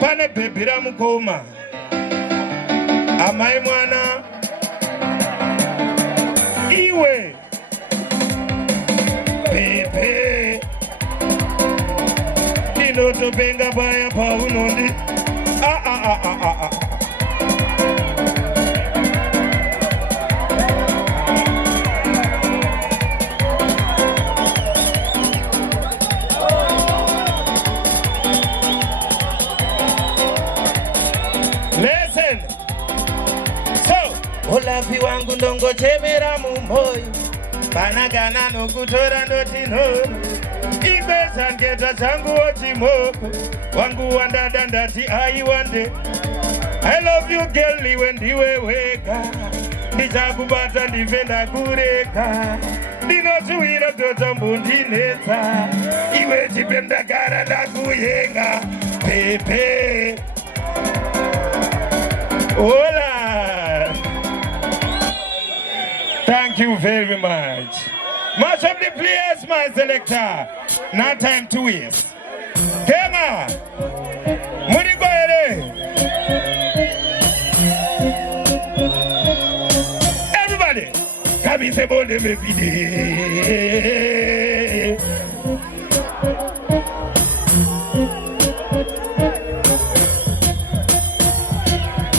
Pane bebira mukoma. Amai mwana. Iwe. Pepe. Dinotopenga paya paunondi. Listen. So, Olafi wangu ndongo chemera mumoyo. Panagana no kutora notino. Ibesa ngeta changu ochimoko. Wangu wandada ndati aiwande. I love you girl iwe ndiwe weka. Ndichakubata ndivenda kureka. Ndinochuhira toto mbundinetsa. Iwe chipenda gara ndakuyenga. Pepe. Hola. Thank you very much. Much of the players, my selector. Not time to waste. Kema. Murigoere. Everybody. Come se bonde me pide.